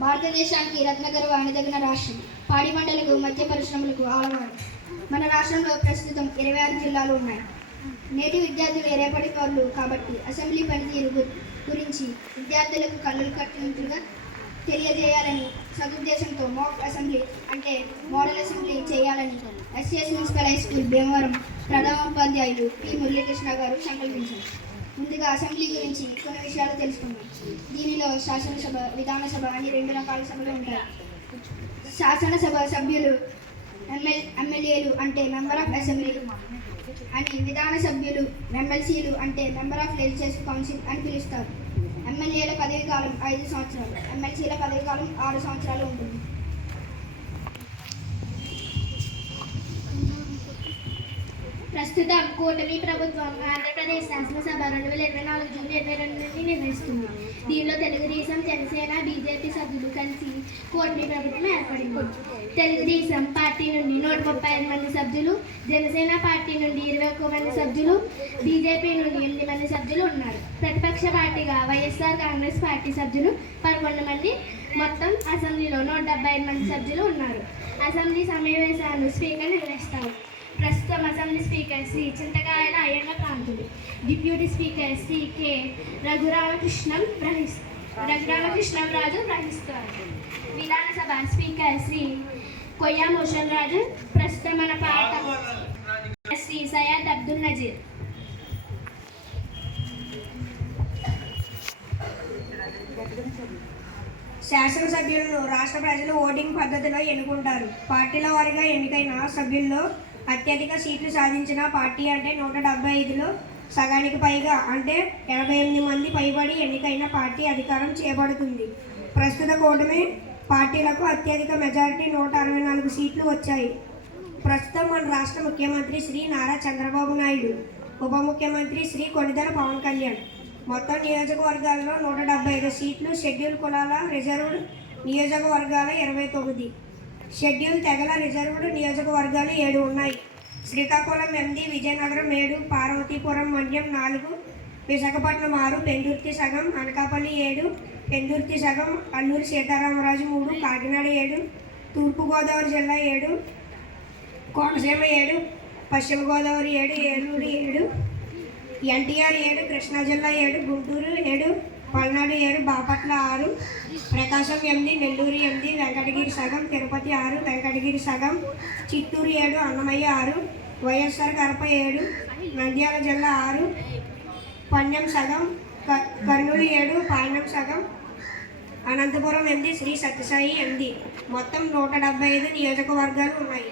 భారతదేశానికి రత్నగర్వ అనదగిన రాష్ట్రం. పాడి మండలకు, మధ్య పరిశ్రమలకు ఆలవాడు. మన రాష్ట్రంలో ప్రస్తుతం 26 జిల్లాలు ఉన్నాయి. నేటి విద్యార్థులు రేపటి పౌరులు కాబట్టి అసెంబ్లీ పనితీరు గురించి విద్యార్థులకు కళ్ళలు కట్టినట్లుగా తెలియజేయాలని సదుద్దేశంతో మాక్ అసెంబ్లీ అంటే మోడల్ అసెంబ్లీ చేయాలని SS municipal high school Bhimavaram ప్రధానోపాధ్యాయులు పి మురళీకృష్ణ గారు సంకల్పించారు. ముందుగా అసెంబ్లీ గురించి కొన్ని విషయాలు తెలుసుకుందాం. దీనిలో శాసనసభ, విధానసభ అని 2 రకాల సభలు ఉంటాయి. శాసనసభ సభ్యులు ఎమ్మెల్యేలు అంటే మెంబర్ ఆఫ్ అసెంబ్లీ అని, విధాన సభ్యులు ఎమ్మెల్సీలు అంటే మెంబర్ ఆఫ్ లెజిస్లేటివ్ కౌన్సిల్ అని పిలుస్తారు. ఎమ్మెల్యేల పదవి కాలం 5 సంవత్సరాలు, ఎమ్మెల్సీల పదవి కాలం 6 సంవత్సరాలు ఉంటుంది. ప్రస్తుతం కూటమి ప్రభుత్వం ఆంధ్రప్రదేశ్ శాసనసభ 2024 జూన్ 22 నుండి నిర్వహిస్తుంది. దీనిలో తెలుగుదేశం, జనసేన, బీజేపీ సభ్యులు కలిసి కూటమి ప్రభుత్వం ఏర్పడింది. తెలుగుదేశం పార్టీ నుండి 135 మంది సభ్యులు, జనసేన పార్టీ నుండి 21 మంది సభ్యులు, బీజేపీ నుండి 8 మంది సభ్యులు ఉన్నారు. ప్రతిపక్ష పార్టీగా వైఎస్ఆర్ కాంగ్రెస్ పార్టీ సభ్యులు 11 మంది. మొత్తం అసెంబ్లీలో 175 మంది సభ్యులు ఉన్నారు. అసెంబ్లీ సమావేశాలు స్పీకర్ నిర్వహిస్తారు. ప్రస్తుతం అసెంబ్లీ స్పీకర్ శ్రీ చింతకాయల అయ్యన్న ప్రాంతులు, డిప్యూటీ స్పీకర్ శ్రీ కె రఘురామకృష్ణంరాజు వహిస్తారు. విధానసభ స్పీకర్ శ్రీ కొయ్య మోషన్ రాజు. ప్రస్తుతం మన పాట శ్రీ సయ్యద్ అబ్దుల్ నజీర్. శాసనసభ్యులను రాష్ట్ర ప్రజలు ఓటింగ్ పద్ధతిలో ఎన్నుకుంటారు. పార్టీల వారీగా ఎన్నికైన సభ్యుల్లో అత్యధిక సీట్లు సాధించిన పార్టీ అంటే 175లో సగానికి పైగా అంటే 88 మంది పైబడి ఎన్నికైన పార్టీ అధికారం చేపడుతుంది. ప్రస్తుత కూటమి పార్టీలకు అత్యధిక మెజారిటీ 164 సీట్లు వచ్చాయి. ప్రస్తుతం మన రాష్ట్ర ముఖ్యమంత్రి శ్రీ నారా చంద్రబాబు నాయుడు, ఉప ముఖ్యమంత్రి శ్రీ కొణిదెల పవన్ కళ్యాణ్. మొత్తం నియోజకవర్గాల్లో 175 సీట్లు, షెడ్యూల్ కులాల రిజర్వ్డ్ నియోజకవర్గాల 29, షెడ్యూల్ తెగల రిజర్వ్డ్ నియోజకవర్గాలు 7 ఉన్నాయి. శ్రీకాకుళం 8, విజయనగరం 7, పార్వతీపురం మన్యం 4, విశాఖపట్నం 6, పెందుర్తి సగం, అనకాపల్లి 7, పెందుర్తి సగం, అల్లూరి సీతారామరాజు 3, కాకినాడ 7, తూర్పుగోదావరి జిల్లా 7, కోనసీమ 7, పశ్చిమ గోదావరి 7, ఏలూరు 7, ఎన్టీఆర్ 7, కృష్ణా జిల్లా 7, గుంటూరు 7, పల్నాడు 7, బాపట్ల 6, ప్రకాశం 8, నెల్లూరు 8, వెంకటగిరి సగం, తిరుపతి 6, వెంకటగిరి సగం, చిత్తూరు 7, అన్నమయ్య 6, వైఎస్ఆర్ కడప 7, నంద్యాల జిల్లా 6, పన్నెం సగం, కర్నూలు 7, పాలెం సగం, అనంతపురం 8, శ్రీ సత్యసాయి 8. మొత్తం 175 నియోజకవర్గాలు ఉన్నాయి.